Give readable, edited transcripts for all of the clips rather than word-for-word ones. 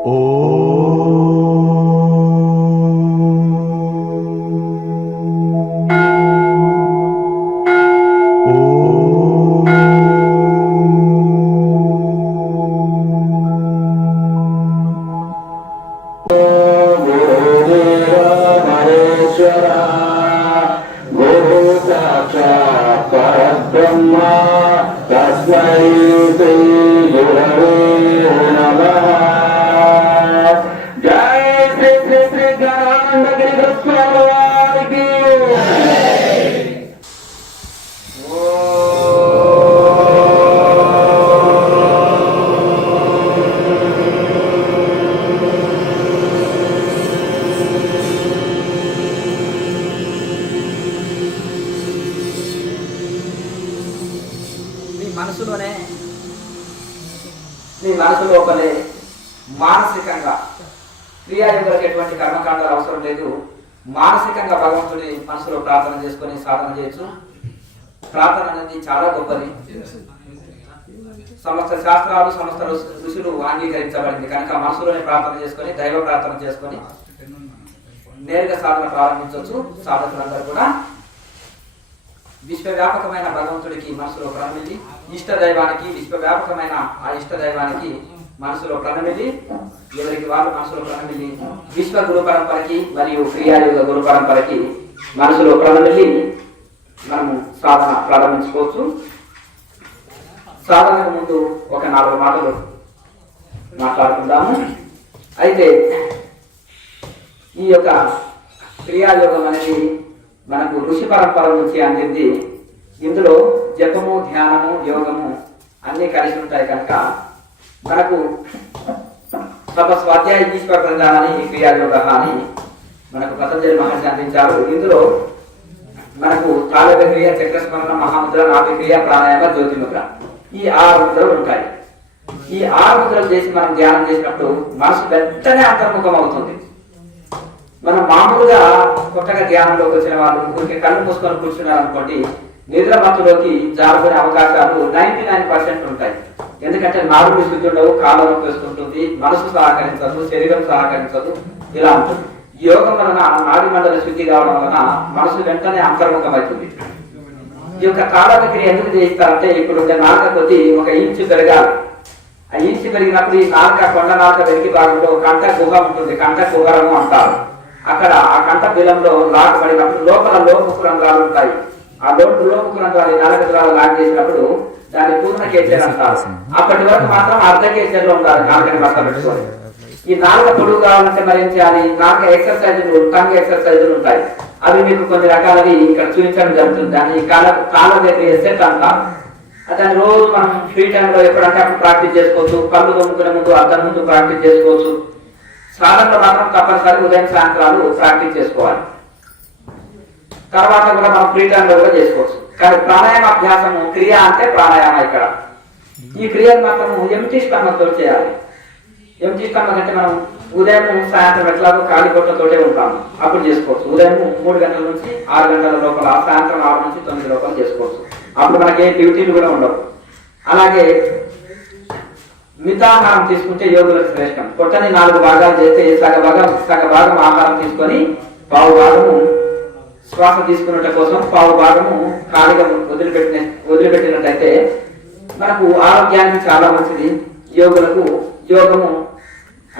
నీ మనసు లోపలే మానసికంగా క్రియాయోగులకు ఎటువంటి కర్మకాండాలు అవసరం లేదు. మానసికంగా భగవంతుడి మనసులో ప్రార్థన చేసుకొని సాధన చేయొచ్చు. ప్రార్థన అనేది చాలా గొప్పది. సమస్త శాస్త్రాలు సమస్త ఋషులు అంగీకరించబడింది కనుక మనసులోనే ప్రార్థన చేసుకొని దైవ ప్రార్థన చేసుకొని నేరుగా సాధన ప్రారంభించవచ్చు. సాధకులందరూ కూడా విశ్వవ్యాపకమైన భగవంతుడికి మనసులో ప్రణమిల్లి ఇష్టదైవానికి విశ్వవ్యాపకమైన ఆ ఇష్టదైవానికి మనసులో ప్రణమిల్లి ఎవరికి వాళ్ళు మనసులో ప్రణమిల్లి విశ్వ గురు పరంపరకి మరియు క్రియాయోగ గురు పరంపరకి మనసులో ప్రణమిల్లి మనము సాధన ప్రారంభించుకోవచ్చు. సాధనకు ముందు ఒక 4 మాటలు మాట్లాడుకుందాము. అయితే ఈ యొక్క క్రియాయోగం అనేది మనకు ఋషి పరంపర నుంచి అందింది. ఇందులో జపము ధ్యానము యోగము అన్నీ కలిసి ఉంటాయి కనుక మనకు స్వాధ్యాయ ఈశ్వర ప్రధానని క్రియాయోగ అని మనకు పతంజలి మహర్షి అందించారు. ఇందులో మనకు తాళక క్రియ, చక్రస్మరణ, మహాముద్ర, నాభిక్రియ, ప్రాణాయామ, జ్యోతిముద్ర ఈ 6 ముద్రలు ఉంటాయి. ఈ 6 ముద్రలు చేసి మనం ధ్యానం చేసినప్పుడు మనసు వెంటనే అంతర్ముఖం అవుతుంది. మనం మామూలుగా కొత్తగా ధ్యానంలోకి వచ్చిన వాళ్ళు ఊరికి కళ్ళు మూసుకొని కూర్చున్నారు అనుకోండి, నిద్ర మత్తులోకి జారుకునే అవకాశాలు 99% ఉంటాయి. ఎందుకంటే నాలుగు శుద్ధి ఉండవు, కాళ్ళ నొప్పి వస్తుంటుంది, మనసు సహకరించదు, శరీరం సహకరించదు, ఇలా ఉంటుంది. యోగం వలన నాడి మండల శుద్ధి కావడం వలన మనసు వెంటనే అంతర్ముఖం అవుతుంది. ఈ యొక్క కాలక క్రియ ఎందుకు చేయిస్తారంటే ఇప్పుడు నాలుక కొద్ది 1 ఇంచు పెరగాలి. ఆ ఇంచు పెరిగినప్పుడు ఈ నాలుక కొండ నాలుక వెలికి భాగంలో కంట గుహ ఉంటుంది, కంట కుహరము అంటారు. అక్కడ ఆ కంట బిలంలో లాక్ పడినప్పుడు లోపల లోముఖ రంధ్రాలు ఉంటాయి. ఆ లోముఖ రంధ్రాలు 4 రంధ్రాలు లాక్ చేసినప్పుడు దాన్ని పూర్ణ కేచర్ అంటారు. అప్పటి వరకు మాత్రం అర్ధ కేచర్లో ఉండాలి నాలుకని పక్క పెట్టుకొని. ఈ నాలుక పొడుగు కావాలంటే మరి ఏం చేయాలి? నాలుక ఎక్సర్సైజులు, టంగ్ ఎక్సర్సైజులు ఉంటాయి. అవి మీకు కొన్ని రకాలవి ఇక్కడ చూపించడం జరుగుతుంది. దాన్ని కాళ్ళ దగ్గర వేస్తే అంటారు. దాన్ని రోజు మనం ఫ్రీ టైంలో ఎప్పుడంటే అప్పుడు ప్రాక్టీస్ చేసుకోవచ్చు. కళ్ళు తొమ్ముకునే ముందు అద్దం ముందు ప్రాక్టీస్ చేసుకోవచ్చు. సాధనలో మాత్రం తప్పనిసరి ఉదయం సాయంత్రాలు ప్రాక్టీస్ చేసుకోవాలి. తర్వాత కూడా మనం ఫ్రీ టైంలో కూడా చేసుకోవచ్చు. కానీ ప్రాణాయామ అభ్యాసము క్రియ అంటే ప్రాణాయామ. ఇక్కడ ఈ క్రియను మాత్రం ఎంటీ స్టమక్తో చేయాలి. ఎంటీ స్టమక్ అంటే మనం ఉదయం సాయంత్రం ఎట్లాగో ఖాళీ పొట్టతోటే ఉంటాము, అప్పుడు చేసుకోవచ్చు. ఉదయం 3 గంటల నుంచి 6 గంటల లోపల, సాయంత్రం 6 నుంచి 9 లోపల చేసుకోవచ్చు. అప్పుడు మనకి ఏ డ్యూటీలు కూడా ఉండవు. అలాగే మితాహారం తీసుకుంటే యోగులకు శ్రేష్టం. పొట్టని 4 భాగాలు చేస్తే సగ భాగం ఆహారం తీసుకొని పావు భాగము శ్వాస తీసుకున్నట కోసం, పావు భాగము ఖాళీగా వదిలిపెట్టినట్టయితే మనకు ఆరోగ్యానికి చాలా మంచిది. యోగము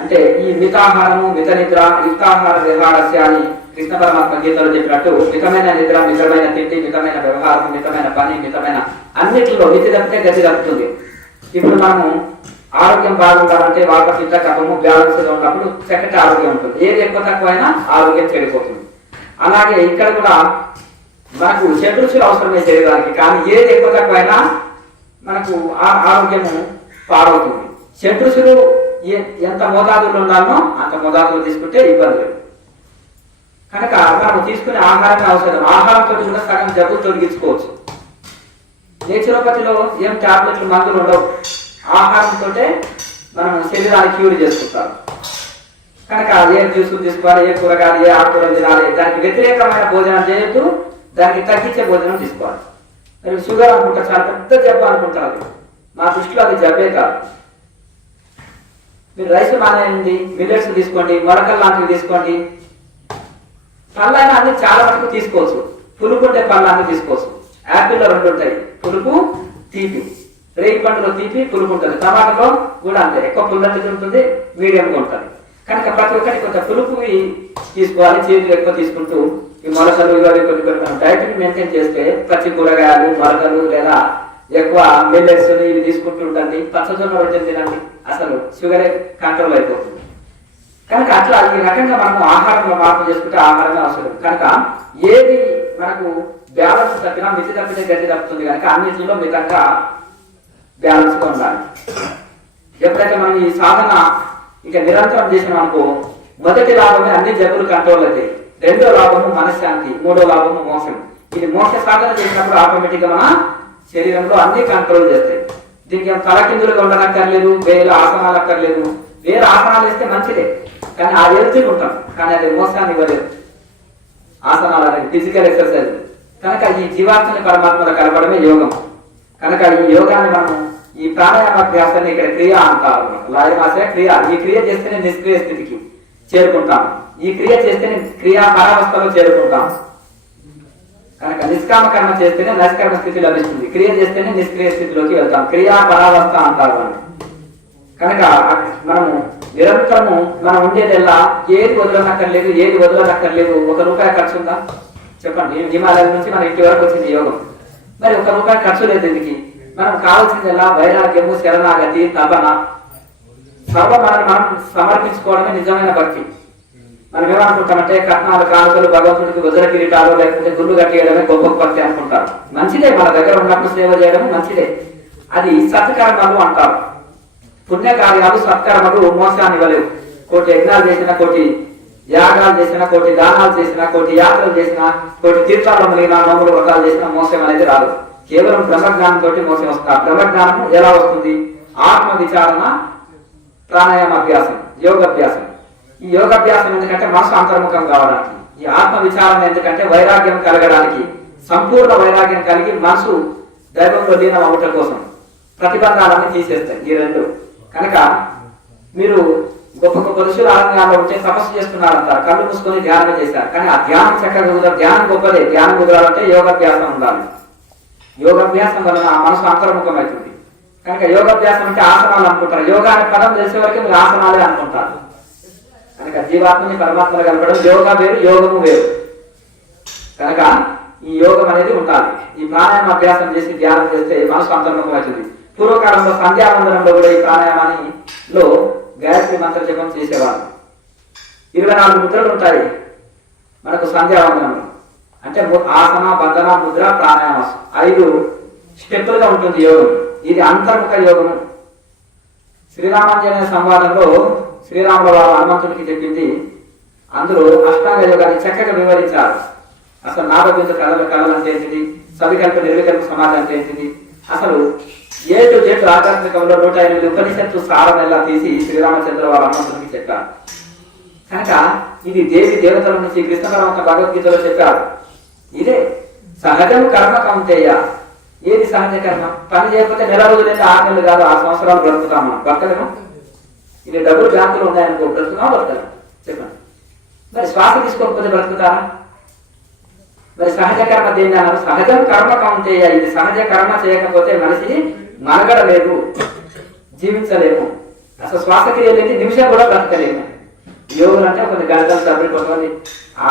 అంటే ఈ మితాహారము, మిత నిద్ర, యుక్తాహార విహారస్య అని కృష్ణ పరమాత్మ గీతలో చెప్పినట్టు మితమైన నిద్ర, మితమైన తిండి, మితమైన వ్యవహారం, మితమైన పని, మితమైన అన్నిటిలో మితి తప్పితే గతి తప్పుతుంది. ఇప్పుడు మనము ఆరోగ్యం బాగుండాలంటే వాత పిత్త కఫము బ్యాలెన్స్ గా ఉన్నప్పుడు చక్కటి ఆరోగ్యం ఉంటుంది. ఏది ఎక్కువ తక్కువైనా ఆరోగ్యం చెడిపోతుంది. అలాగే ఇక్కడ కూడా మనకు షడ్రుచులు అవసరమే శరీరానికి, కానీ ఏది ఎక్కువ తక్కువైనా మనకు ఆరోగ్యము పాడవుతుంది. షడ్రుచులు ఎంత మోతాదులో ఉండాలనో అంత మోతాదులో తీసుకుంటే ఇబ్బంది లేదు. కనుక మనం తీసుకునే ఆహారమే అవసరం. ఆహారంతో కూడా సగం జబ్బు తొలగించుకోవచ్చు. నేచురోపతిలో ఏం టాబ్లెట్లు మందులు ఉండవు. ఆహారంతో మనం శరీరాన్ని క్యూర్ చేసుకుంటారు. కనుక ఏ జ్యూసులు తీసుకోవాలి, ఏ కూరగాయలు, ఏ ఆకుకూరలు తినాలి, దానికి వ్యతిరేకమైన భోజనం చేయొద్దు, దానికి తగ్గించే భోజనం తీసుకోవాలి. మరి షుగర్ అనుకుంటారు, చాలా పెద్ద జబ్బు అనుకుంటారు. నా దృష్టిలో అది జబ్బే కాదు. మీరు రైస్ మానేయండి, మిల్లెట్స్ తీసుకోండి, మొలకలు లాంటివి తీసుకోండి. పళ్ళైనా అన్ని చాలా మటుకు తీసుకోవచ్చు. పులుపు ఉండే పళ్ళు అన్ని తీసుకోవచ్చు. యాపిల్లో 2 ఉంటాయి, పులుపు తీపి. రేగి పండులో తీపి పులుపు ఉంటుంది. టమాటాలో కూడా అంతే, ఎక్కువ పుల్లటి ఉంటుంది, మీడియంగా ఉంటుంది. కనుక ప్రతి ఒక్కటి కొంచెం పులుపు తీసుకోవాలి. చేతులు ఎక్కువ తీసుకుంటూ ఈ మొలకలు ఇవి కొన్ని డైట్ మెయింటైన్ చేస్తే పచ్చి కూరగాయలు, మొలకలు లేదా ఎక్కువ మిల్లెట్స్ ఇవి తీసుకుంటూ ఉంటుంది. పచ్చజొన్న రొట్టెలు తినండి, అసలు షుగరే కంట్రోల్ అయిపోతుంది. కనుక అట్లా ఈ రకంగా మనము ఆహారంలో మార్పు చేసుకుంటే ఆహారమే అవసరం. కనుక ఏది మనకు బ్యాలెన్స్ తప్పినా మితి తప్పితే గతి తప్పుతుంది. కనుక అన్నింటిలో మితంగా బ్యాలెన్స్ గా ఉండాలి. ఎప్పుడైతే మనం ఈ సాధన ఇక నిరంతరం చేసినాం అనుకో, మొదటి లాభమే అన్ని జబ్బులు కంట్రోల్ అవుతాయి, రెండో లాభము మనశ్శాంతి, మూడో లాభము మోక్షం. ఇది మోక్ష సాధన చేసినప్పుడు ఆటోమేటిక్ గా మన శరీరంలో అన్ని కంట్రోల్ చేస్తాయి. దీనికి తలకిందులుగా ఉండనక్కర్లేదు, వేరే ఆసనాలు అక్కర్లేదు. వేరే ఆసనాలు వేస్తే మంచిదే, కానీ ఆ ఎదుగుతూ ఉంటాం, కానీ అది మోక్షాన్ని ఇవ్వలేదు. ఆసనాలు అనేది ఫిజికల్ ఎక్సర్సైజ్. కనుక ఈ జీవాత్మని పరమాత్మలో కలపడమే యోగం. కనుక ఈ యోగాన్ని మనం ఈ ప్రాణాయామాభ్యాసాన్ని ఇక్కడ క్రియ అంటారు. లాయమాస క్రియ. ఈ క్రియ చేస్తేనే నిష్క్రియ స్థితికి చేరుకుంటాం. ఈ క్రియ చేస్తేనే క్రియా పరావస్థలో చేరుకుంటాం. కనుక నిష్కామ కర్మ చేస్తేనే నైష్కర్మ స్థితి లభిస్తుంది. క్రియ చేస్తేనే నిష్క్రియ స్థితిలోకి వెళ్తాం. క్రియా పరావస్థ అంటారు అని. కనుక మనము నిరంతరము మనం ఉండేదల్లా ఏది వదలనక్కర్లేదు, ఏది వదలనక్కర్లేదు. ₹1 ఖర్చు ఉందా చెప్పండి? హిమాలయం నుంచి మన ఇంటి వరకు వచ్చింది యోగం. మరి ₹1 ఖర్చు లేదు. దీనికి మనం కావాల్సిందల్లా వైరాగ్యము, శరణాగతి, తపన, సర్వం మనం సమర్పించుకోవడమే నిజమైన భక్తి. మనం ఏమనుకుంటామంటే కట్నాలు, కానుకలు, భగవంతుడికి వజ్ర కిరీటాలు లేకపోతే గుళ్ళు కట్టేయడమే గొప్ప భక్తి అనుకుంటారు. మంచిదే, మన దగ్గర ఉన్నప్పుడు సేవ చేయడం మంచిదే. అది సత్కర్మలు అంటారు. పుణ్యకార్యాలు సత్కర్మలు మోసాన్ని ఇవ్వలేవు. కోటి యజ్ఞాలు చేసినా, కోటి యాగాలు చేసినా, కోటి దానాలు చేసినా, కోటి యాత్రలు చేసినా, కోటి తీర్థాలు మిగిలిన నోములు వ్రతాలు చేసినా మోసం అనేది రాదు. కేవలం బ్రహ్మజ్ఞానంతో మోసం వస్తుంది. బ్రహ్మజ్ఞానం ఎలా వస్తుంది? ఆత్మ విచారణ, ప్రాణాయామాభ్యాసం, యోగాభ్యాసం. ఈ యోగాభ్యాసం ఎందుకంటే మనసు అంతర్ముఖం కావడానికి, ఈ ఆత్మ విచారణ ఎందుకంటే వైరాగ్యం కలగడానికి, సంపూర్ణ వైరాగ్యం కలిగి మనసు దైవంలో లీనం అవ్వట కోసం ప్రతిబంధాలన్నీ తీసేస్తాయి ఈ రెండు. కనుక మీరు గొప్ప గొప్ప ఋషులు ఆనందంగా ఉంటే తపస్సు చేస్తున్నారంటారు, కళ్ళు మూసుకొని ధ్యానం చేశారు. కానీ ఆ ధ్యానం చక్కగా కుదరదు. ధ్యానం గొప్పదే. ధ్యానం కుదరాలంటే యోగాభ్యాసం ఉండాలి. యోగాభ్యాసం వలన మనసు అంతర్ముఖం అవుతుంది. కనుక యోగాభ్యాసం అంటే ఆసనాలు అనుకుంటారు. యోగా అనే పదం తెలిసే వరకు మీరు ఆసనాలే అనుకుంటారు. కనుక జీవాత్మని పరమాత్మలో కలపడం యోగా వేరు, యోగము వేరు. కనుక ఈ యోగం అనేది ఉండాలి. ఈ ప్రాణాయామ అభ్యాసం చేసి ధ్యానం చేస్తే మనసు అంతర్ముఖం అవుతుంది. పూర్వకాలంలో సంధ్యావందనంలో కూడా ఈ ప్రాణాయామానిలో గాయత్రి మంత్ర జపం చేసేవారు. 24 ముద్రలు ఉంటాయి మనకు సంధ్యావందనంలో. అంటే ఆసన, బంధన, ముద్ర, ప్రాణాయామ 5 స్టెప్పులుగా ఉంటుంది యోగం. ఇది అంతర్ముఖ యోగము. శ్రీరామాంజనేయ సంవాదంలో శ్రీరాముల వారు హనుమంతుడికి చెప్పింది, అందులో అష్టాంగ యోగాన్ని చక్కగా వివరించారు. అసలు నాభబిందు కళలు అంటే ఏంటిది, సవికల్ప నిర్వికల్ప సమాధి అంటే ఏంటిది, అసలు ఏ టు జెడ్ ఆధ్యాత్మికంలో 108 ఉపనిషత్తు సారమెల్లా తీసి శ్రీరామచంద్ర వారు హనుమంతుడికి చెప్పారు. కనుక ఇది దేవి దేవతల నుంచి కృష్ణ పరమాత్మ భగవద్గీతలో చెప్పారు. ఇదే సహజం కర్మ కౌంతేయ. ఏది సహజ కర్మ? పని చేయకపోతే నెల రోజులైతే 6 నెలలు కాదు 6 సంవత్సరాలు బ్రతుకుతాం మనం. బ్రతకలేము. ఇది డబ్బులు బ్యాంకులు ఉన్నాయనుకో, బ్రతుకుతామా? బ్రతకలేము. చెప్పండి. మరి శ్వాస తీసుకోకపోతే బ్రతుకుతారా? మరి సహజ కర్మ దేని అన్నారు? సహజం కర్మ కౌంతేయ. ఇది సహజ కర్మ చేయకపోతే మనిషి మనగడలేదు, జీవించలేము. అసలు శ్వాసక్రియ లేని నిమిషం కూడా బ్రతకలేము. యోగులు అంటే కొన్ని గంటలు తరబడి కొంతమంది ఆ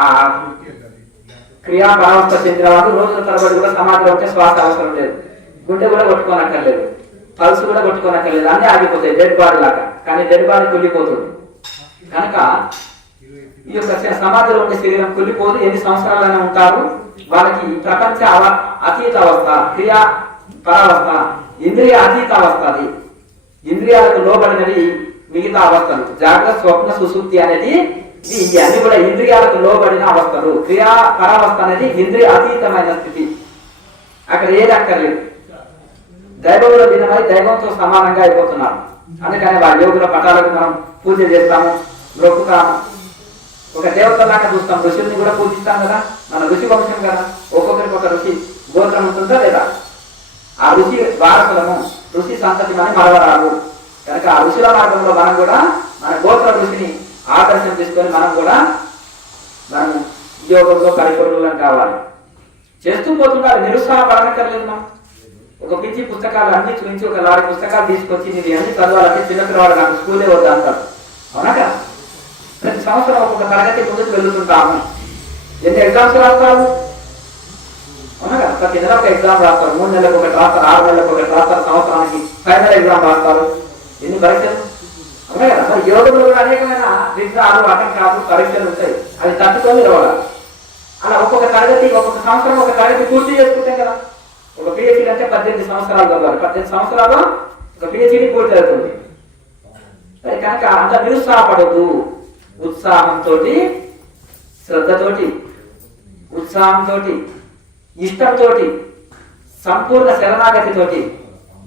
క్రియా పరావస్థ చెందిన వాళ్ళు రోజుల తరబడి కూడా సమాధిలో ఉంటే శ్వాస అవసరం లేదు, గుండె కూడా కొట్టుకోనక్కర్లేదు, పల్స్ కూడా కొట్టుకోనక్కర్లేదు, అన్నీ ఆగిపోతాయి డెడ్ బాడీ లాగా. కానీ డెడ్ బాడీ కుళ్ళిపోతుంది. కనుక ఈ యొక్క సమాధిలో ఉండే శరీరం కుళ్ళిపోదు. ఎన్ని సంవత్సరాలైనా ఉంటారు. వాళ్ళకి ప్రపంచ అతీత అవస్థ, క్రియా పరావస్థ, ఇంద్రియ అతీత అవస్థ. అది ఇంద్రియాలకు లోబడినవి మిగతా అవస్థలు. జాగ్రత్త, స్వప్న, సుషుప్తి అనేది ఇవి అన్ని కూడా ఇంద్రియాలకు లోబడిన అవస్థలు. క్రియా పరావస్థ అనేది ఇంద్రియ అతీతమైన స్థితి. అక్కడ ఏది అక్కర్లేదు. దైవంలో దినమై దైవంతో సమానంగా అయిపోతున్నారు. అందుకని వాళ్ళ యోగుల పటాలకు మనం పూజ చేస్తాము, మొక్కుతాము. ఒక దేవతలాగా చూస్తాం. ఋషుల్ని కూడా పూజిస్తాం కదా, మన ఋషి వంశం కదా. ఒక్కొక్కరికి ఒక ఋషి గోత్రం ఉంటుందా లేదా? ఆ ఋషి వారసులము, ఋషి సంతతి అని మరవరాలు. కనుక ఆ ఋషుల మార్గంలో మనం కూడా మన గోత్ర ఋషిని ఆదర్శం తీసుకొని మనం కూడా మనం ఉద్యోగంలో పరిపూర్ణులం కావాలి. చేస్తూ పోతుండాలి, నిరుత్సాహపడనక్కర్లేదు. మనం ఒక పిచ్చి పుస్తకాలు అన్ని చూపించి ఒక 4 పుస్తకాలు తీసుకొచ్చి ఇది అన్ని చదవాలంటే చిన్నపిల్లవాడు నాకు స్కూలే వద్దు అంటారు. అవునా కదా? ప్రతి సంవత్సరం ఒక్కొక్క తరగతి ముందుకు వెళ్తుంటాము. ఎన్ని ఎగ్జామ్స్ రాస్తారు? అవునా కదా? ప్రతి నెల ఒక ఎగ్జామ్ రాస్తారు, 3 నెలలకు ఒకటి రాస్తారు, 6 నెలలకు ఒకటి రాస్తారు, సంవత్సరానికి ఫైనల్ ఎగ్జామ్ రాస్తారు. ఎన్ని పరీక్షలు? అవునా కదా? మరి యోగంలో కూడా అనేకమైన విగ్రహాలు, ఆటంకాలు, పరీక్షలు ఉంటాయి. అవి తట్టుకొని నిలవాలి. అలా ఒక్కొక్క తరగతి ఒక్కొక్క సంవత్సరం ఒక తరగతి పూర్తి చేసుకుంటాం కదా. ఒక పిహెచ్డి అంటే 18 సంవత్సరాలు చదవాలి. 18 సంవత్సరాలు ఒక పిహెచ్డి పూర్తి అవుతుంది. కనుక అంత నిరుత్సాహపడద్దు. ఉత్సాహంతో, శ్రద్ధతోటి, ఉత్సాహంతో, ఇష్టంతో, సంపూర్ణ శరణాగతితోటి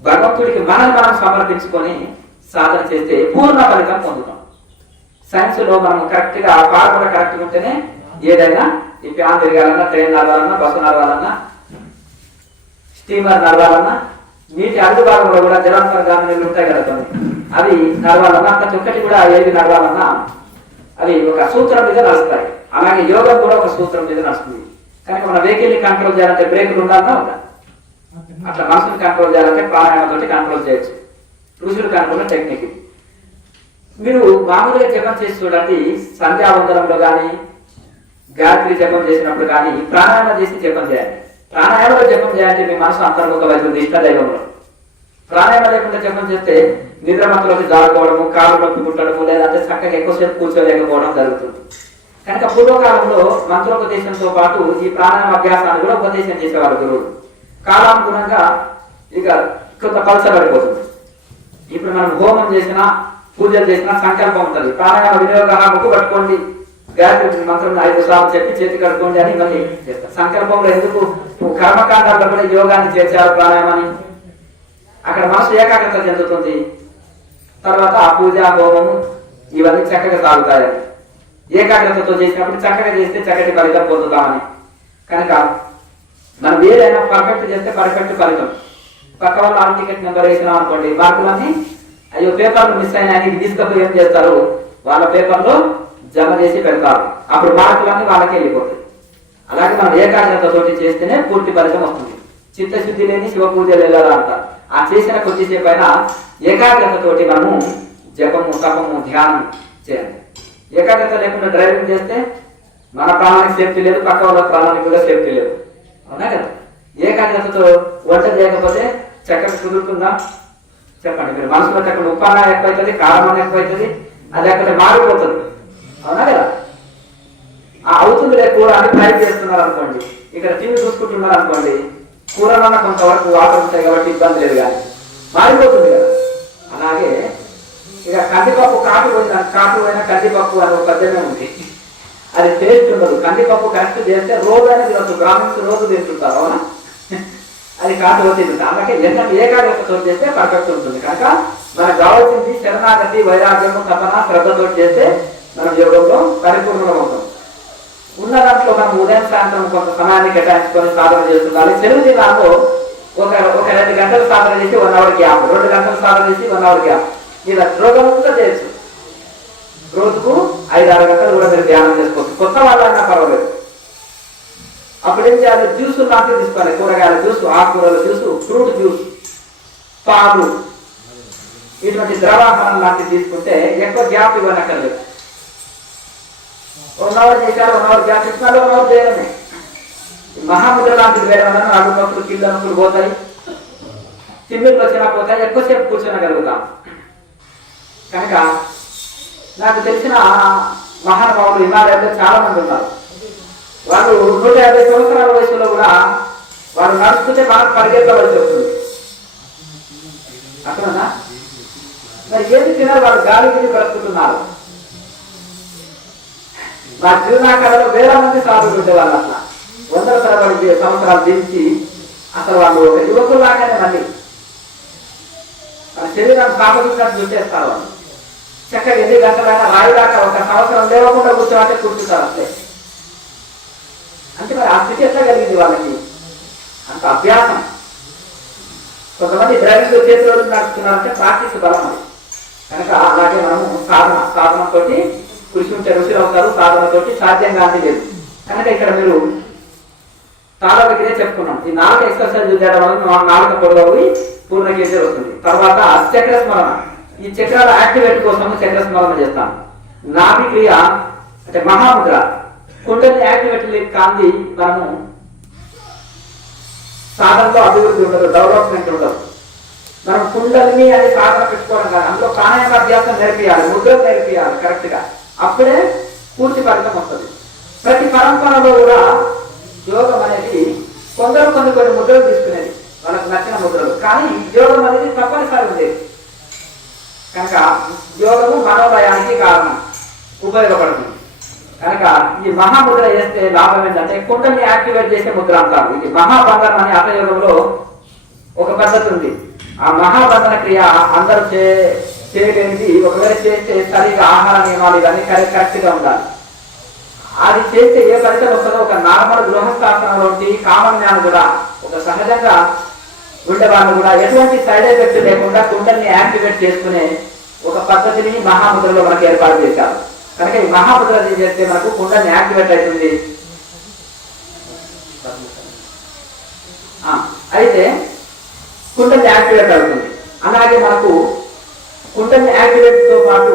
భగవంతుడికి మనం సమర్పించుకొని సాధన చేస్తే పూర్ణ ఫలితం పొందుతాం. సైన్స్ లో మనం కరెక్ట్ గా ఫార్ములా కరెక్ట్ ఉంటేనే ఏదైనా ఈ ఫ్యాన్ తిరగాలన్నా, ట్రైన్ నడవాలన్నా, బస్సు నడవాలన్నా, స్టీమర్ నడవాలన్నా, నీటి అడుగు భాగంలో కూడా జలాంతర్గామినీళ్ళు ఉంటాయి కదా కొన్ని, అవి నడవాలన్నా, ప్రతి ఒక్కటి కూడా ఏవి నడవాలన్నా అవి ఒక సూత్రం మీద నడుస్తాయి. అలాగే యోగం కూడా ఒక సూత్రం మీద నడుస్తుంది. కనుక మన వెహికల్ ని కంట్రోల్ చేయాలంటే బ్రేకులు ఉండాలన్నా ఉంటాయి. అట్లా మనసుని కంట్రోల్ చేయాలంటే ప్రాణాయామంతో కంట్రోల్ చేయొచ్చు. ఋషులు కనుక్కున్న టెక్నిక్. మీరు మామూలుగా జపం చేసి చూడండి, సంధ్యావందనంలో కానీ గాయత్రి జపం చేసినప్పుడు కానీ ప్రాణాయామం చేసి జపం చేయాలి. ప్రాణాయామంలో జపం చేయాలంటే మీ మనసు అంతర్ముఖ వైపు ఇష్ట దైవంలో. ప్రాణాయామం లేకుండా జపం చేస్తే నిద్రమత్తులోకి జారుకోవడము, కాలు నొప్పి పుట్టడము, లేదంటే చక్కగా ఎక్కువసేపు కూర్చోలేకపోవడం జరుగుతుంది. కనుక పూర్వకాలంలో మంత్రోపదేశంతో పాటు ఈ ప్రాణాయామ అభ్యాసాన్ని కూడా ఉపదేశం చేసేవారు గురువులు. కాలానుగుణంగా ఇక కొంత పలసబడిపోతుంది. ఇప్పుడు మనం హోమం చేసినా, పూజలు చేసినా సంకల్పం ఉంటుంది. ప్రాణాయామ వినియోగ ముక్కు పట్టుకోండి, గాయత్రి మంత్రం 5 సార్లు చెప్పి చేతి కట్టుకోండి అని మళ్ళీ చేస్తారు. సంకల్పంలో ఎందుకు కర్మకాండాల్లో కూడా యోగాన్ని చేర్చారు ప్రాణాయామాన్ని. అక్కడ మనసు ఏకాగ్రత చెందుతుంది. తర్వాత ఆ పూజ, హోమము ఇవన్నీ చక్కగా సాగుతాయని, ఏకాగ్రతతో చేసినప్పుడు చక్కగా చేస్తే చక్కటి ఫలితం పొందుతామని. కనుక మనం ఏదైనా పర్ఫెక్ట్ చేస్తే పర్ఫెక్ట్ ఫలితం. పక్క వాళ్ళు ఆన్ టికెట్ నెంబర్ వేసినాం అనుకోండి, మార్కులన్నీ అయ్యో పేపర్లు మిస్ అయినాయని తీసుకపోయి ఏం చేస్తారు, వాళ్ళ పేపర్లో జమ చేసి పెడతారు. అప్పుడు మార్కులన్నీ వాళ్ళకి వెళ్ళిపోతాయి. అలాగే మనం ఏకాగ్రతతో చేస్తేనే పూర్తి ఫలితం వస్తుంది. చిత్తశుద్ధి లేని శివ పూజలు వెళ్ళాలి అంటారు. ఆ చేసిన కొద్దిసేపు అయినా ఏకాగ్రతతోటి మనము జపము, తపము, ధ్యానం చేయాలి. ఏకాగ్రత లేకుండా డ్రైవింగ్ చేస్తే మన ప్రాణానికి సేఫ్టీ లేదు, పక్క వాళ్ళ ప్రాణానికి కూడా సేఫ్టీ లేదు. అవునా కదా? ఏకాగ్రతతో వంట చేయకపోతే చక్కగా కుదురుతుందా చెప్పండి. మీరు మనసులో అక్కడ ఉప్పాన ఎక్కువైతుంది, కారం ఎక్కువైతుంది, అది అక్కడ మారిపోతుంది. అవునా కదా? అవుతుంది లే కూర అని ట్రై చేస్తున్నారు అనుకోండి, ఇక్కడ టీవీ చూసుకుంటున్నారు అనుకోండి, కూరలో కొంతవరకు వాటర్ ఉంటాయి కాబట్టి ఇబ్బంది లేదు, కానీ మారిపోతుంది కదా. అలాగే ఇక కందిపప్పు కాటు పోయిన కందిపప్పు అని ఒక పద్యమే ఉంది. అది టేస్ట్ ఉండదు. కందిపప్పు కరెక్ట్ చేస్తే రోజు అనేది వస్తుంది, బ్రాహ్మిన్స్ రోజు తింటుంటారు. అవునా? అది కాటు పోతుంది. అలాగే ఎంత ఏకాగ్రతతో చేస్తే పర్ఫెక్ట్ ఉంటుంది. కనుక మనకు కావాల్సింది శరణాగతి, వైరాగ్యము, తపన, శ్రద్ధతో చేస్తే మనం యోగంలో పరిపూర్ణం అవుతాం. ఉన్న దాంట్లో మనం ఉదయం సాయంత్రం కొంత సమయాన్ని కేటాయించుకొని సాధన చేస్తుండాలి. సెలవు దినాల్లో ఒక 2 గంటలు సాధన చేసి 1 అవర్ గ్యాప్, 2 గంటలు సాధన చేసి 1 అవర్ గ్యాప్, ఇలా రోజంతా చేయొచ్చు. రోజుకు 5-6 గంటలు కూడా మీరు ధ్యానం చేసుకోవచ్చు. కొత్త వాళ్ళైనా పర్వాలేదు. అప్పుడు ఏం చేయాలి, జ్యూస్ లాంటివి తీసుకోవాలి. కూరగాయల జ్యూస్, ఆకుకూరల జ్యూస్, ఫ్రూట్ జ్యూస్, పాలు, ఇటువంటి ద్రవాహారం లాంటివి తీసుకుంటే ఎక్కువ గ్యాప్ ఇవ్వనక్కర్లేదు. 1 అవర్ చేశారు, 1 అవర్ గ్యాప్ ఇస్తున్నారు, 1 అవర్ చేయడమే. మహాముద్ర లాంటిది వేయడం వల్ల అడుగు నొప్పులు, కీళ్ళ నొప్పులు పోతాయి, తిమ్మిళ్ళు వచ్చినా పోతాయి, ఎక్కువసేపు కూర్చోనగలుగుతాం. కనుక నాకు తెలిసిన మహానుభావులు హిమాలయాల్లో చాలా మంది ఉన్నారు. వాళ్ళు 150 సంవత్సరాల వయసులో కూడా వాళ్ళు నడుస్తుంటే మనకు పరిగెత్తవలసి వస్తుంది. అట్లనా? మరి ఏది తినారు, వాళ్ళు గాలి తిని బ్రతుకుతున్నారు. మా జీవనాకాలంలో 1000 మంది సాధువులు ఉండేవాళ్ళు. అట్లా 100 తరబడి సంవత్సరాలు దించి అసలు వాళ్ళు యువకుల్లాగానే మళ్ళీ వాళ్ళ శరీరాన్ని సాగుతున్నట్టు చూసేస్తారు. వాళ్ళు చక్కగా 8 గంటలైనా రాయిదాకా 1 సంవత్సరం లేవకుండా కూర్చోమంటే కూర్చుంటారు అంతే. అంటే మరి ఆ స్థితి ఎట్లా కలిగింది వాళ్ళకి? అంత అభ్యాసం. కొంతమంది డ్రైవింగ్ చేతిలో నడుస్తున్నారంటే ప్రాక్టీస్ బలం. అది కనుక అలాగే మనము సాధనతో కృషి ఉంటే ఋషులు అవుతారు, సాధనతోటి సాధ్యంగా అని లేదు. కనుక ఇక్కడ మీరు తాళ దగ్గరే చెప్పుకున్నాం. ఈ 4 ఎక్సర్సైజ్ చేయడం వల్ల 4 పొడవు పూర్ణ కేజీ వస్తుంది. తర్వాత చక్ర స్మరణ, ఈ చక్రాల యాక్టివేట్ కోసం చక్ర స్మరణ చేస్తాం. నాభి క్రియ అంటే మహాముద్ర, కుండలి యాక్టివేట్ కాంతి మనము సాధనలో అభివృద్ధి ఉండదు, డెవలప్మెంట్ ఉండదు. మనం కుండలిని అది సాధన పెట్టుకోవడం కాదు, అందులో ప్రాణాయామ అభ్యాసం నేర్పియాలి, ముద్రలు నేర్పియాలి కరెక్ట్ గా, అప్పుడే పూర్తి ఫలితం వస్తుంది. ప్రతి పరంపరలో కూడా యోగం అనేది కొన్ని ముద్రలు తీసుకునేది, వాళ్ళకు నచ్చిన ముద్రలు. కానీ యోగం అనేది తప్పనిసరి ఉండేది. కనుక యోగము మనోలయానికి కారణం, ఉపయోగపడుతుంది. కనుక ఈ మహాముద్ర చేస్తే లాభం ఏంటంటే కుండల్ని యాక్టివేట్ చేసే ముద్ర అంటారు. ఇది మహాబంధనం అనే అటయోగంలో ఒక పద్ధతి ఉంది. ఆ మహాబంధన క్రియ అందరూ చేయలేనిది, ఒకవేళ చేస్తే సరిగా ఆహార నియమాలు ఇవన్నీ కరెక్ట్ గా ఉండాలి. అది చేస్తే ఏ ఫలితం వస్తుందో ఒక నార్మల్ గృహస్థాపనలో కామన్ జ్ఞానం కూడా ఒక సహజంగా ఉండేవాళ్ళు కూడా ఎటువంటి సైడ్ ఎఫెక్ట్ లేకుండా కుండల్ని యాక్టివేట్ చేసుకునే ఒక పద్ధతిని మహాముద్రలో మనకు ఏర్పాటు చేశారు. కనుక ఈ మహాముద్ర చేస్తే మనకు కుండల్ని యాక్టివేట్ అవుతుంది. అయితే కుండల్ని యాక్టివేట్ అవుతుంది. అలాగే మనకు కుండల్ని యాక్టివేట్ తో పాటు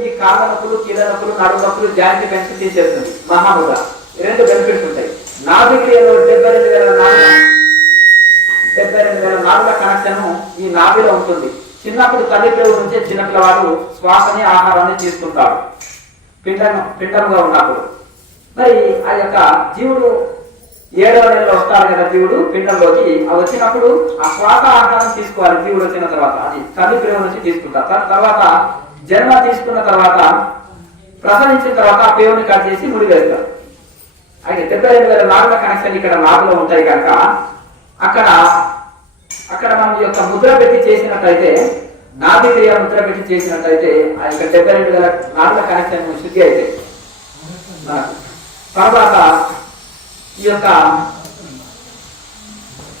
ఈ కాళ్ళ నొప్పులు, కీళ్ళ నొప్పులు, నడుము నొప్పులు, జాయింట్ పెయిన్స్ తీసేస్తుంది మహాముద్ర. 2 బెనిఫిట్స్ ఉంటాయి. నాభి క్రియలో 72,000 నాడుల కనెక్షన్ ఈ నాభిలో ఉంటుంది. చిన్నప్పుడు తల్లి పిల్లల నుంచే చిన్నపిల్లవాడు శ్వాసని ఆహారాన్ని తీసుకుంటాడు పిండంగా ఉన్నప్పుడు. మరి ఆ యొక్క జీవుడు 7వ నెలలో వస్తాడు కదా జీవుడు పిండంలోకి. ఆ వచ్చినప్పుడు ఆ శ్వాస ఆహారం తీసుకోవాలి. జీవుడు వచ్చిన తర్వాత అది తల్లి పిల్లల నుంచి తీసుకుంటారు. తర్వాత జన్మ తీసుకున్న తర్వాత ప్రసవించిన తర్వాత ఆ పేరుని కట్ చేసి ముడివేస్తారు. అయితే 72,000 నాడుల కనెక్షన్ ఇక్కడ నాడులో ఉంటాయి కనుక అక్కడ మనం యొక్క ముద్ర పెట్టి చేసినట్లయితే, నాభి క్రియ ముద్ర పెట్టి చేసినట్లయితే ఆ యొక్క 72,000 నాడుల కనెక్షన్ శుద్ధి అయితే తర్వాత ఈ యొక్క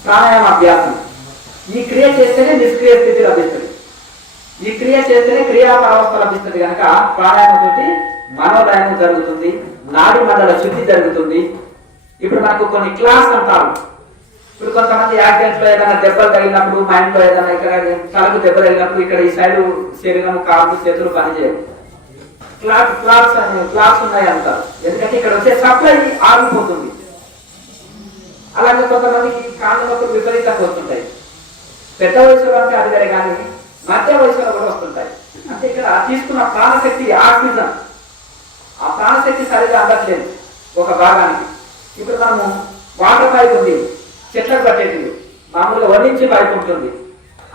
ప్రాణాయామ అభ్యాసం, ఈ క్రియ చేస్తేనే నిష్క్రియ స్థితి లభిస్తుంది. ఈ క్రియ చేస్తేనే క్రియాపరవస్థ లభిస్తుంది. కనుక ప్రాణాయామతోటి మనోలయం జరుగుతుంది, నాడి మండల శుద్ధి జరుగుతుంది. ఇప్పుడు మనకు కొన్ని క్లాస్ అంటారు. ఇప్పుడు కొంతమంది యాక్సిడెంట్ లో ఏదైనా దెబ్బలు తగిలినప్పుడు, మైండ్ లో ఏదైనా ఇక్కడ తలకు దెబ్బ తగిలినప్పుడు ఇక్కడ ఈ సైడ్ శరీరం, కాళ్ళు, చేతులు పనిచేయవు. క్లాస్ ఉన్నాయి అంటారు. ఎందుకంటే ఇక్కడ వచ్చే సప్లై ఆగిపోతుంది. అలాగే కొంతమందికి కాళ్ళ నొప్పులు విపరీతంగా వస్తుంటాయి. పెద్ద వయసులో అంటే అది వేరే, కానీ మధ్య వయసులో కూడా వస్తుంటాయి. అంటే ఇక్కడ తీసుకున్న ప్రాణశక్తి, ఆక్సిజన్, ఆ ప్రాణశక్తి సరిగా అందట్లేదు ఒక భాగానికి. ఇప్పుడు మనము వాటర్ పైప్ ఉంది, చెట్లకు పట్టేది, మామూలుగా వడించి పైపు ఉంటుంది,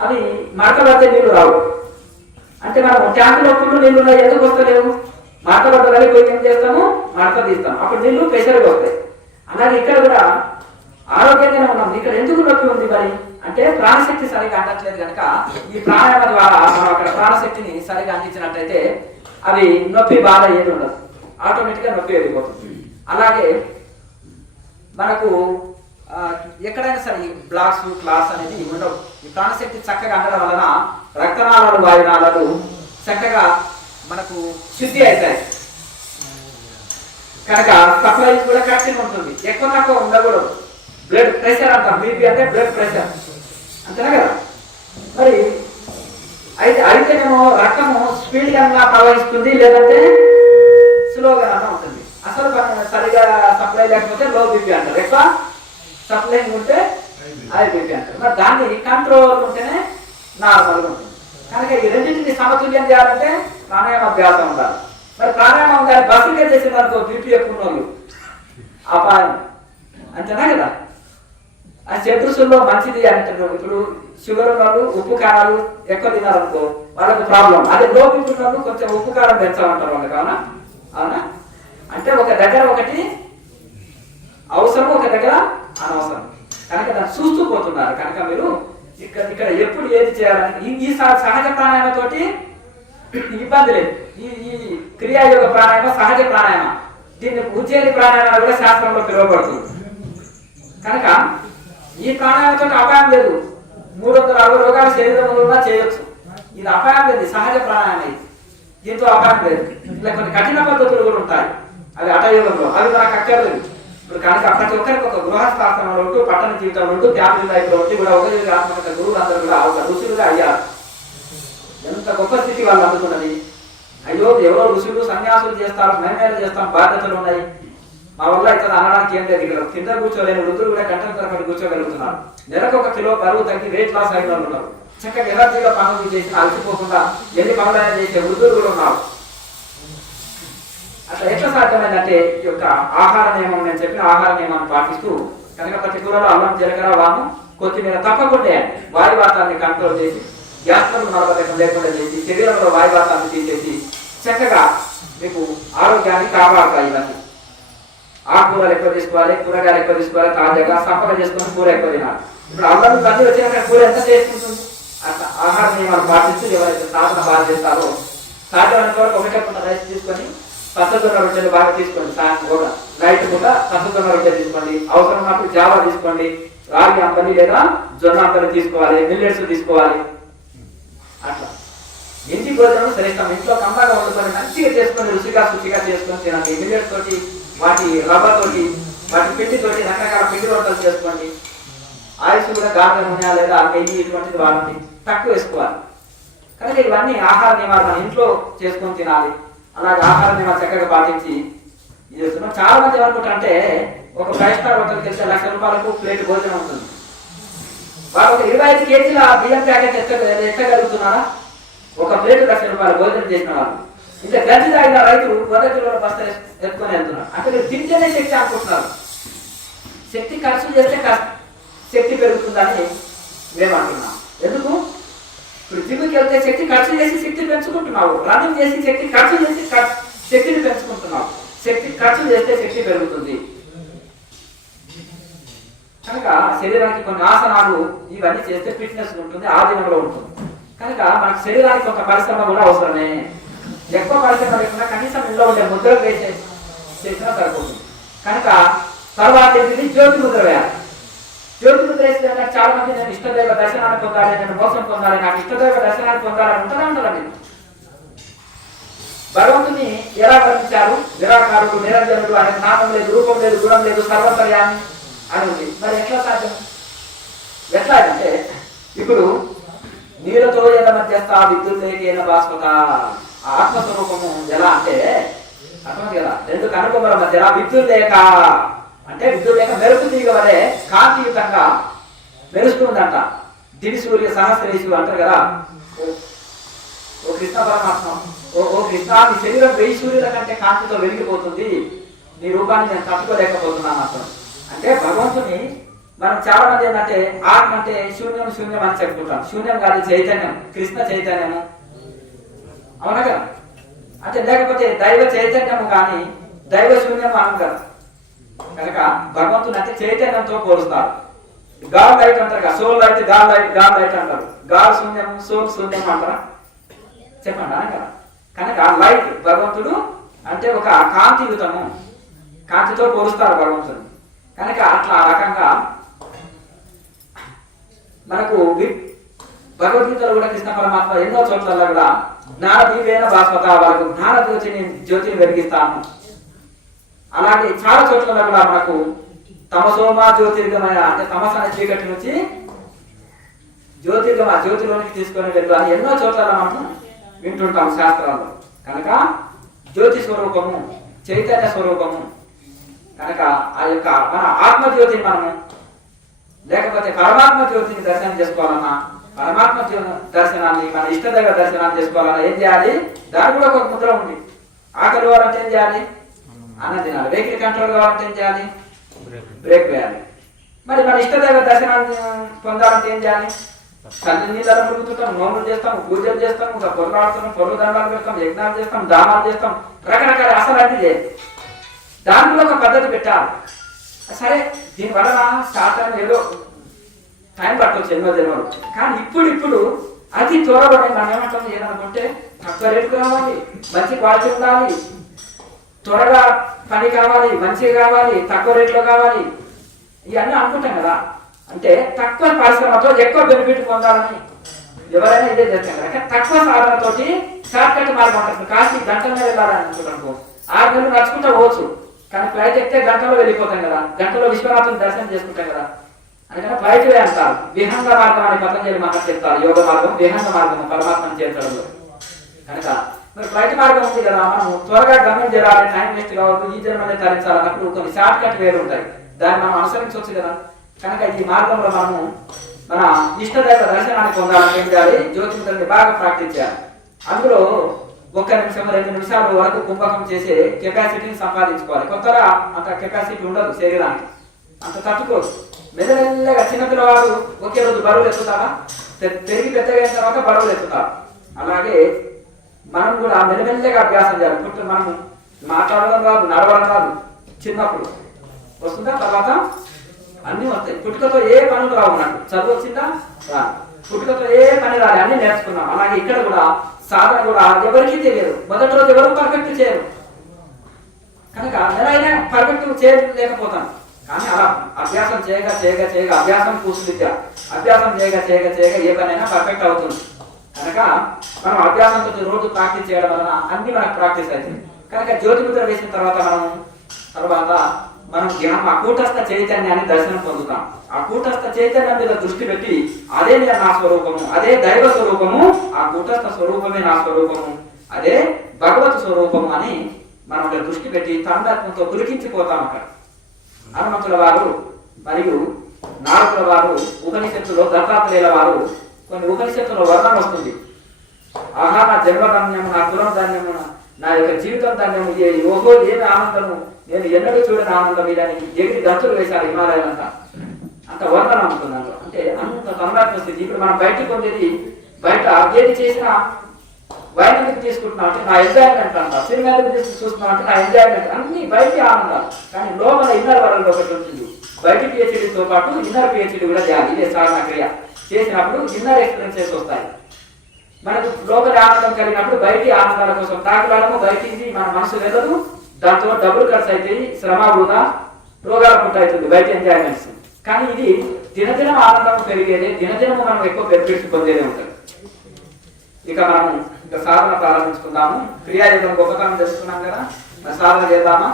అది మడత పడితే నీళ్లు రావు. అంటే మనం ట్యాంకులో ఫుల్ నీళ్లు ఉన్నాయి, ఎందుకు వస్తలేవు? మడత పడ్డదని పోయి ఏం చేస్తాము, మడత తీస్తాం, అప్పుడు నీళ్లు ప్రెషర్గా వస్తాయి. అలాగే ఇక్కడ కూడా ఆరోగ్యంగానే ఉన్నాం, ఇక్కడ ఎందుకు నొప్పి ఉంది మరి అంటే ప్రాణశక్తి సరిగా అందట్లేదు. కనుక ఈ ప్రాణాయామ ద్వారా మనం అక్కడ ప్రాణశక్తిని సరిగా అందించినట్లయితే అవి నొప్పి బాధ ఏది ఉండదు, ఆటోమేటిక్ గా నొప్పి వెళ్ళిపోతుంది. అలాగే మనకు ఎక్కడైనా సరే బ్లాక్స్, క్లాస్ అనేది ఉండవు. ఈ ప్రాణశక్తి చక్కగా అందడం వలన రక్తనాళాలు, వాయునాళాలు చక్కగా మనకు శుద్ధి అవుతాయి. కనుక సప్లై కూడా కరెక్ట్గా ఉంటుంది. ఎక్కువ తక్కువ ఉండకూడదు. బ్లడ్ ప్రెషర్ అంటాం, బీపీ అంటే బ్లడ్ ప్రెషర్, అంతేనా కదా? మరి అయితేనేమో రక్తము స్పీడ్ గా ప్రవహిస్తుంది, లేదంటే స్లోగా ఉంటుంది. అసలు సరిగా సప్లై లేకపోతే లో బీపీ అంటారు, ఎక్కువ సప్లై ఉంటే హై బీపీ అంటారు. మరి దాన్ని కంట్రోల్ ఉంటేనే నార్మల్గా ఉంటుంది. కనుక ఈ రెండింటిని సమతుల్యం చేయాలంటే ప్రాణాయామ అభ్యాసం ఉండాలి. మరి ప్రాణాయామం కానీ బస్సుగా చేసిన వరకు బీపీ ఎక్కువ వాళ్ళు అపాయం, అంతేనా కదా? ఆ చతుర్సుల్లో మంచిది అంటారు. ఇప్పుడు షుగర్ వాళ్ళు ఉప్పు కారాలు ఎక్కువ తినారనుకో వాళ్ళకు ప్రాబ్లం. అదే లో బీపీ వాళ్ళు కొంచెం ఉప్పు కారం పెంచాలంటారు వాళ్ళకి. అవునా? అవునా? అంటే ఒక దగ్గర ఒకటి అవసరం, ఒక దగ్గర అనవసరం. కనుక దాన్ని చూస్తూ పోతున్నారు. కనుక మీరు ఇక్కడ ఎప్పుడు ఏది చేయాలని ఈ సహజ ప్రాణాయామతోటి ఇబ్బంది లేదు. ఈ క్రియాయోగ ప్రాణాయామ సహజ ప్రాణాయామ, దీన్ని ఉజ్జయిని ప్రాణాయామ కూడా శాస్త్రంలో పిలువబడుతుంది. కనుక ఈ ప్రాణాయామతో అపాయం లేదు. 360 రోగాలు శరీరంలో ఉన్నా చేయొచ్చు. ఇది అపాయం లేదు, సహజ ప్రాణాయామం ఇది. దీంతో అపాయం లేదు. ఇలా కొన్ని కఠిన పద్ధతులు కూడా ఉంటాయి, అవి హఠయోగంలో, అవి మనకు అక్కర్లేదు. ఇప్పుడు కనుక ప్రతి ఒక్కరికి ఒక గృహస్థాశ్రమంలో ఉంటూ, పట్టణ జీవితంలో ఉంటూ, ఫ్యామిలీ లైఫ్లో ఉంటూ కూడా ఒక ఆత్మక గురువులందరూ కూడా ఒక ఋషులుగా అయ్యారు. ఎంత గొప్ప స్థితి వాళ్ళు అందుకున్నది. అయ్యో ఎవరో ఋషులు సన్యాసులు చేస్తారు, మేమేలా చేస్తాం, బాధ్యతలు ఉన్నాయి, మా వల్ల ఇక్కడ అనడానికి ఏం లేదు. ఇక్కడ కింద కూర్చోలేని వృద్ధులు కూడా గంటల తరబడి కూర్చోగలుగుతున్నారు. నెలకు 1 కిలో బరువు తగ్గి వెయిట్ లాస్ అయిన వాళ్ళు ఉన్నారు. చక్కగా ఎనర్జీగా పనులు చేసి అలసిపోకుండా ఎన్ని పనులైనా చేసే వృద్ధులు కూడా ఉన్నారు. అట్లా ఎట్లా సాధ్యమైందంటే ఈ యొక్క ఆహార నియమం, నేను చెప్పిన ఆహార నియమాన్ని పాటిస్తూ కనుక ప్రతి కూరలో అల్లం, జీలకర్ర, వాము, కొత్తిమీర తప్పకుండా వాయువాతాన్ని కంట్రోల్ చేసి, గ్యాస్ లేకుండా చేసి, శరీరంలో వాయువాతాన్ని తీసేసి చక్కగా మీకు ఆరోగ్యాన్ని కాపాడుతాయి. ఇవన్నీ ఆకుకూరలు ఎక్కువ తీసుకోవాలి, కూరగాయలు ఎక్కువ తీసుకోవాలి, తాజాగా సంపద చేసుకొని కూర ఎక్కువ తినాలి. ఇప్పుడు అల్లం తల్లి వచ్చినాక కూర ఎంత చేసుకుంటుంది? అట్లా ఆహార నియమాలు పాటిస్తూ ఎవరైతే సాధన బాగా చేస్తారో సాధ్యమైనంత వరకు ఒకటే పూట రైస్ తీసుకొని పచ్చదొన్న రొట్టెలు బాగా తీసుకోండి. సాయంత్రం కూడా నైట్ కూడా పచ్చదొన్న రొట్టె తీసుకోండి. అవసరం ఉన్నప్పుడు జావా తీసుకోండి. రాగి అంబలి లేదా జొన్న అంబలి తీసుకోవాలి, మిల్లెట్స్ తీసుకోవాలి. అట్లా ఇంటి భోజనం శ్రేష్టం. ఇంట్లో కమ్మగా వండుకొని మంచిగా చేసుకొని రుచిగా శుచిగా చేసుకొని తినండి. మిల్లెట్స్ తోటి, వాటి రవ్వ తోటి, వాటి పిండి తోటి రకరకాల పిండి వంటలు చేసుకోండి. ఆయుష్ కూడా గాఢ నూనె లేదా నెయ్యి ఇటువంటిది వాడండి, తక్కువ వేసుకోవాలి. కనుక ఇవన్నీ ఆహార నియమాలు మన ఇంట్లో చేసుకొని తినాలి. అలాగే ఆహార నియమాలు చక్కగా పాటించి ఇది చేస్తున్నాం. చాలా మంది ఏమనుకుంటారంటే ఒక 5 స్టార్ హోటల్కి వెళ్తే ₹1,00,000 ప్లేట్ భోజనం ఉంటుంది. వాళ్ళు ఒక 25 కేజీల బియ్యం ప్యాకెట్ ఎత్తగలుగుతున్నారా? ఒక ప్లేట్ ₹1,00,000 భోజనం చేసిన వాళ్ళు. ఇంకా గంజి తాగిన రైతు 100 కిలోల బస్తా ఎత్తుకొని వెళ్తున్నారు. అంటే మీరు తింటేనే శక్తి అనుకుంటున్నారు. శక్తి ఖర్చు చేస్తే శక్తి పెరుగుతుందని మేము అంటున్నాం. ఎందుకు? ఇప్పుడు జిమ్కి వెళ్తే శక్తి ఖర్చు చేసి శక్తి పెంచుకుంటున్నావు, రన్నింగ్ చేసి శక్తి ఖర్చు చేసి శక్తిని పెంచుకుంటున్నావు. శక్తి ఖర్చు చేస్తే శక్తి పెరుగుతుంది. కనుక శరీరానికి కొన్ని ఆసనాలు ఇవన్నీ చేస్తే ఫిట్నెస్ ఉంటుంది, ఆధీనంలో ఉంటుంది. కనుక మనకు శరీరానికి ఒక పరిశ్రమ కూడా అవసరమే. ఎక్కువ పరిశ్రమ లేకుండా కనీసం ఇంట్లో ఉండే ముద్రలు చేసినా సరిపోతుంది. కనుక తర్వాత ఏంటిది? జ్యోతి ముద్ర వేయాలి. జ్యోతి ముద్ర వేస్తే చాలా మంది నేను ఇష్టదైవ దర్శనాన్ని పొందాలి, నేను మోసం పొందాలి, నాకు ఇష్టదైవ దర్శనాన్ని పొందాలని ఉంటారండి. భగవంతుని ఎలా వర్ణించారు? నిరాకారుడు, నిరంజనుడు, ఆయన నామం లేదు, రూపం లేదు, గుణం లేదు, సర్వతర్యామి అని ఉంది. మరి ఎట్లా సాధ్యం? ఎట్లా అంటే ఇప్పుడు నీళ్ళతో ఎలా మధ్యస్థ విద్యుత్ భాస్వత, ఆత్మస్వరూపము ఎలా అంటే అర్థం కదా, 2 కనుకొమ్మల మధ్య విద్యుత్ లేక అంటే విద్యుత్ లేక మెరుపు తీగ వలె కాంతియుతంగా మెరుస్తుందంట. దివి సూర్య సహస్రేశు అంటారు కదా. ఓ కృష్ణ పరమాత్మ, ఓ కృష్ణ, నీ శరీరం 1000 సూర్యుల కంటే కాంతితో వెలిగిపోతుంది, నీ రూపాన్ని నేను తట్టుకోలేకపోతున్నాను అర్థం. అంటే భగవంతుని మనం చాలా మంది ఏంటంటే ఆత్మ అంటే శూన్యం శూన్యం అని చెప్పుకుంటాం. శూన్యం కాదు, చైతన్యం, కృష్ణ చైతన్యము, అవునా కదా? అంటే లేకపోతే దైవ చైతన్యము కానీ దైవ శూన్యం అనం కదా. కనుక భగవంతుని అంటే చైతన్యంతో పోలుస్తారు. గాడ్ లైట్ అంటారు కదా, సోల్ లైట్, గాడ్ లైట్ అంటారు. గాడ్ శూన్యం, సోల్ శూన్యం అంటారా? చెప్పండి అన కదా. కనుక లైట్ భగవంతుడు అంటే ఒక కాంతియుతము, కాంతితో పోలుస్తారు భగవంతుడు. కనుక అట్లా ఆ రకంగా మనకు భగవద్గీతలో కూడా కృష్ణ పరమాత్మ ఎన్నో చోట్ల కూడా జ్ఞాన దీపేన భాస్వత, వాళ్ళకు జ్ఞాన జ్యోతిని వెలిగిస్తాను. అలాగే చాలా చోట్ల కూడా మనకు తమసోమా జ్యోతిర్గమైన అంటే తమస అనే చీకటి నుంచి జ్యోతిలోనికి తీసుకొని వెళ్ళు అని ఎన్నో చోట్ల మనం వింటుంటాం శాస్త్రాల్లో. కనుక జ్యోతి స్వరూపము, చైతన్య స్వరూపము. కనుక ఆ యొక్క మన ఆత్మజ్యోతిని మనము లేకపోతే పరమాత్మ జ్యోతిని దర్శనం చేసుకోవాలన్నా, పరమాత్మ దర్శనాన్ని మన ఇష్టదైవ దర్శనాన్ని చేసుకోవాలన్నా ఏం చేయాలి? దాని కూడా ఒక ముద్ర ఉంది. ఆకలి కావాలంటే ఏం చేయాలి? అన్నం తినాలి. వెహికల్ కంట్రోల్ కావాలంటే ఏం చేయాలి? బ్రేక్ వేయాలి. మరి మన ఇష్టదైవ దర్శనాన్ని పొందాలంటే ఏం చేయాలి? తల్లి నీళ్ళలో మురుగుతుంటాం, నోములు చేస్తాం, పూజలు చేస్తాం, ఇంకా పొరలాడుతున్నాం, పొర్లు దండాలు పెడతాం, యజ్ఞాలు చేస్తాం, దానాలు చేస్తాం, రకరకాల అసలు చేయాలి. దాంట్లో ఒక పద్ధతి పెట్టాలి. సరే దీనివల్ల శాతం ఏదో టైం పట్టవచ్చు, ఎన్నో జన్మలు. కానీ ఇప్పుడు అతి త్వరలోనే మనం ఏమంటాం, ఏదనుకుంటే తక్కువ రేటు కావాలి, మంచి క్వాలిటీ ఉండాలి, త్వరగా పని కావాలి, మంచిగా కావాలి, తక్కువ రేట్లో కావాలి, ఇవన్నీ అనుకుంటాం కదా. అంటే తక్కువ పరిశ్రమతో ఎక్కువ బెనిఫిట్ పొందాలని ఎవరైనా ఇదే చేస్తాం కదా. తక్కువ సాధనతోటి షార్ట్ కట్ మార్గం ఉంటుంది. కాశీ గంటల్లో వెళ్ళాలని అనుకుంటాను, 6 నెలలు నడుచుకుంటా పోవచ్చు. కానీ ఫ్లైట్ ఎక్కితే గంటలో వెళ్ళిపోతాం కదా, గంటలో విశ్వనాథుని దర్శనం చేసుకుంటాం కదా. అందుకని ఫ్లైట్ వే అంటారు. విహంగ మార్గం అని పతంజలి మహర్షి చెప్తారు. యోగ మార్గం విహంగ మార్గం పరమాత్మను చేర్చడంలో. కనుక మరి ఫ్లైట్ మార్గం ఉంది కదా, మనం త్వరగా గమ్యం చేయాలి, టైం వేస్ట్ కావద్దు, ఈ జన్మనే తరించాలన్నప్పుడు కొన్ని షార్ట్ కట్ వేరు ఉంటాయి, దాన్ని మనం అనుసరించవచ్చు కదా. కనుక ఈ మార్గంలో మనము మన ఇష్టదైవ దర్శనాన్ని పొందాలని ఏం చేయాలి, జ్యోతిర్ముద్రని బాగా ప్రాక్టీస్ చేయాలి. అందులో 1 నిమిషం 2 నిమిషాల వరకు కుంభకం చేసే కెపాసిటీని సంపాదించుకోవాలి. కొత్తగా అంత కెపాసిటీ ఉండదు శరీరానికి, అంత తట్టుకోదు. మెల్లమెల్లగా చిన్నపిల్లవాడు ఒకే రోజు బరువులు ఎత్తుతారా, పెరిగి పెద్దగా అయిన తర్వాత బరువులు ఎత్తుతారు. అలాగే మనం కూడా మెల్లమెల్లగా అభ్యాసం చేయాలి. పుట్టు మనం మాట్లాడడం రాదు, నడవడం రాదు, చిన్నప్పుడు వస్తుందా, తర్వాత అన్ని వస్తాయి. పుట్టుకతో ఏ పనులు రావు అన్నట్టు. చదువు వచ్చిందా, పుట్టుకతో ఏ పని రాలి, అన్ని నేర్చుకున్నాం. అలాగే ఇక్కడ కూడా సాధన కూడా ఎవరికి తెలియదు. మొదటి రోజు ఎవరు పర్ఫెక్ట్ చేయరు, కనుక నెలైనా పర్ఫెక్ట్ చేయలేకపోతాం. కానీ అలా అభ్యాసం చేయగా చేయగా చేయగా, అభ్యాసం పూర్తి విద్య, అభ్యాసం చేయగా చేయగా చేయగా ఏ పనైనా పర్ఫెక్ట్ అవుతుంది. కనుక మనం అభ్యాసంతో రోజు ప్రాక్టీస్ చేయడం వలన అన్ని మనకు ప్రాక్టీస్ అవుతుంది. కనుక జ్యోతిముద్ర వేసిన తర్వాత మనం ధ్యానం ఆ కూటస్థ చైతన్యాన్ని దర్శనం పొందుతాం. ఆ కూటస్థ చైతన్యం మీద దృష్టి పెట్టి అదే నా స్వరూపము, అదే దైవ స్వరూపము, ఆ కూటస్థ స్వరూపమే నా స్వరూపము, అదే భగవత్ స్వరూపము అని మనం దృష్టి పెట్టి తండాత్మతో పులికించిపోతాం. అక్కడ హనుమంతుల వారు మరియు నారదుల వారు ఉపనిషత్తులో, దత్తాత్రేయుల వారు కొన్ని ఉపనిషత్తులో వర్ణన వస్తుంది. ఆహా నా జన్మధాన్యము, నా కులం ధాన్యము, నా యొక్క జీవితం ధాన్యము, ఓహో ఏమి ఆనందము, నేను ఎన్నడూ చూడని ఆనందం ఇదని ఎగిరి గంతులు వేశారు హిమాలయాలంతా. అంత వర్ణన ఉంటుంది. అంటే అంత తండాత్మ స్థితి. ఇప్పుడు మనం బయటకు పొందేది, బయట ఏది చేసినా వైద్యులకు తీసుకుంటున్నాం అంటే నా ఎంజాయ్మెంట్ అంట, సినిమాలకు చూస్తున్నాం అంటే నా ఎంజాయ్మెంట్, అన్ని బయట ఆనందాలు. కానీ లోపల ఇన్నర్ వరల్డ్ ఒకటి ఉంటుంది. బయట పిహెచ్డీతో పాటు ఇన్నర్ పిహెచ్డీ కూడా చేయాలి. ఇదే సాధన క్రియ చేసినప్పుడు ఇన్నర్ ఎక్స్పీరియన్సెస్ వస్తాయి. మనకు లోపల ఆనందం కలిగినప్పుడు బయటి ఆనందాల కోసం తాకులాడము, బయటికి మన మనసు వెళ్ళదు, దాంతో డబ్బులు ఖర్చు అవుతాయి, శ్రమ వృధా, రోగాల పుట్ట అవుతుంది బయట ఎంజాయ్మెంట్స్. కానీ ఇది దినదినం ఆనందం పెరిగేది, దినదినము మనం ఎక్కువ బెనిఫిట్స్ పొందేదే ఉంటుంది. ఇక మనం సాధన ప్రారంభించుకుందాము. క్రియాయోగం గొప్పతనం తెలుసుకున్నాం కదా, సాధన చేద్దామా.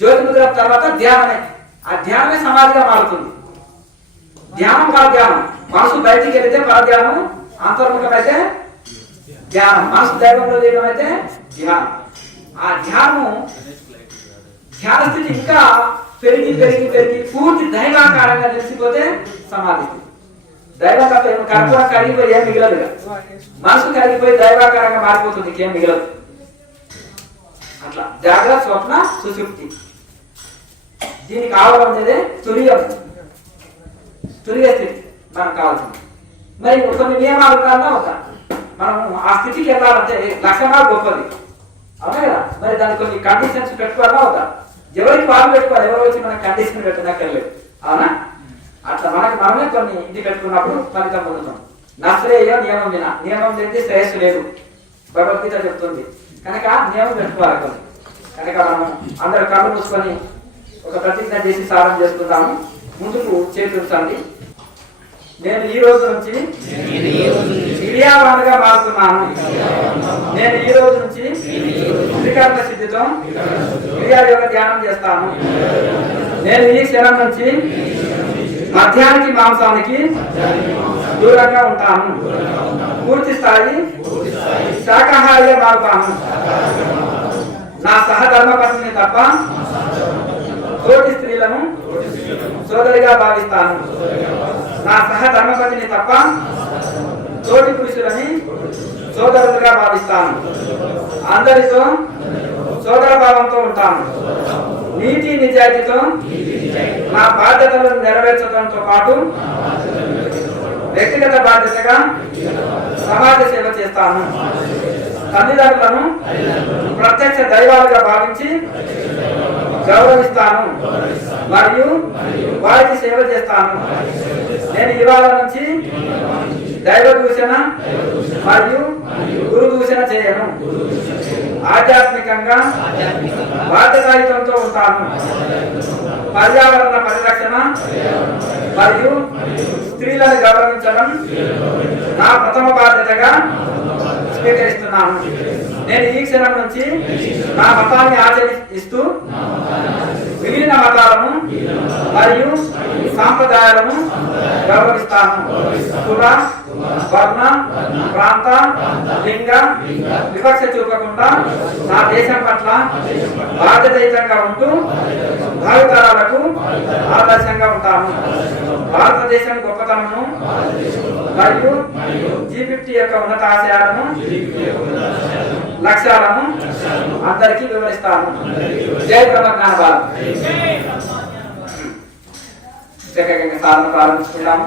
జ్యోతిముద్ర తర్వాత ధ్యానమే. ఆ ధ్యానమే సమాధిగా మారుతుంది. ధ్యానం కాదు ధ్యానం. మనసు బయటికి వెళితే పరధ్యానం, అంతర్ముఖమైతే ధ్యానం, మనసు దైవంలో చేయడం అయితే ధ్యానం. ఆ ధ్యాన స్థితి ఇంకా పెరిగి పెరిగి పెరిగి పూర్తి దైవాకారంగా తెలిసిపోతే సమాధి స్థితి. దైవంగా కర్పూర కరిగిపోయి ఏం మిగలదు, మనసు కరిగిపోయి దైవాకారంగా మారిపోతుంది, ఏం మిగలదు. అట్లా జాగ్రత్త, స్వప్న, సుషుప్తి. దీనికి కావాలనేదే తురియ స్థితి మనకు కావాల్సింది. మరి కొన్ని నియమాలు కన్నా ఒక మనం ఆ స్థితికి వెళ్ళాలంటే లక్షణాలు గొప్పది, అవునా కదా. మరి దానికి కొన్ని కండిషన్స్ పెట్టుకోవాలా అవుతా. ఎవరికి వాళ్ళు పెట్టుకోవాలి, ఎవరు వచ్చి మనకి కండిషన్ పెట్టనక్కర్లేదు, అవునా. అట్లా మనకి మనమే కొన్ని ఇది పెట్టుకున్నప్పుడు ఫలితం పొందుతాం. నశ్రేయ నియమం విన, నియమం లేని శ్రేయస్సు లేదు, భగవద్గీత చెప్తుంది. కనుక నియమం పెట్టుకోవాలి కొన్ని. కనుక మనం అందరూ కళ్ళు మూసుకొని ఒక ప్రతిజ్ఞ చేసి సాధన చేసుకుంటాము. ముందుకు చేకూర్చండి. నేను ఈ రోజు నుంచి క్రియావాన్గా మారుతున్నాను. నేను ఈ రోజు నుంచి త్రికరణ సిద్ధితో క్రియాయోగ ధ్యానం చేస్తాను. నేను ఈ క్షణం నుంచి మధ్యానికి మాంసానికి దూరంగా ఉంటాను. పూర్తి స్థాయి శాకాహారిగా మారుతాను. నా సహధర్మపత్నిని తప్ప తోటి స్త్రీలను సోదరిగా భావిస్తాను. నా సహధర్మపతిని తప్ప తోటి పురుషులని సోదరులుగా భావిస్తాను. అందరితో సోదర భావంతో ఉంటాను. నీతి నిజాయితీతో నా బాధ్యతలను నెరవేర్చడంతో పాటు వ్యక్తిగత బాధ్యతగా సమాజ సేవ చేస్తాను. తల్లిదండ్రులను ప్రత్యక్ష దైవాలుగా భావించి గౌరవిస్తాను మరియు వారికి సేవ చేస్తాను. నేను ఇవాళ నుంచి దైవ దూషణ మరియు గురు దూషణ చేయను. ఆధ్యాత్మికంగా బాధ్యతాయుతంతో ఉంటాను. పర్యావరణ పరిరక్షణ మరియు స్త్రీ స్త్రీలను గౌరవించడం నా ప్రథమ బాధ్యతగా స్వీకరిస్తున్నాను. నేను ఈ క్షణం నుంచి నా మతాన్ని ఆచరిస్తూ మిగిలిన మతాలను మరియు సాంప్రదాయాలను గౌరవిస్తాను. కుల, వర్ణ, ప్రాంత, లింగ వివక్ష చూపకుండా నా దేశం పట్ల బాధ్యతాయుతంగా ఉంటూ భావితరాలకు ఆదర్శంగా ఉంటాను. భారతదేశం గొప్పతనము మరియు G50 యొక్క ఉన్నత ఆశయాలను లక్ష్యాలను అందరికీ వివరిస్తాను. జై బ్రహ్మజ్ఞాన భారత్. సాధన ప్రారంభించుకుంటాము.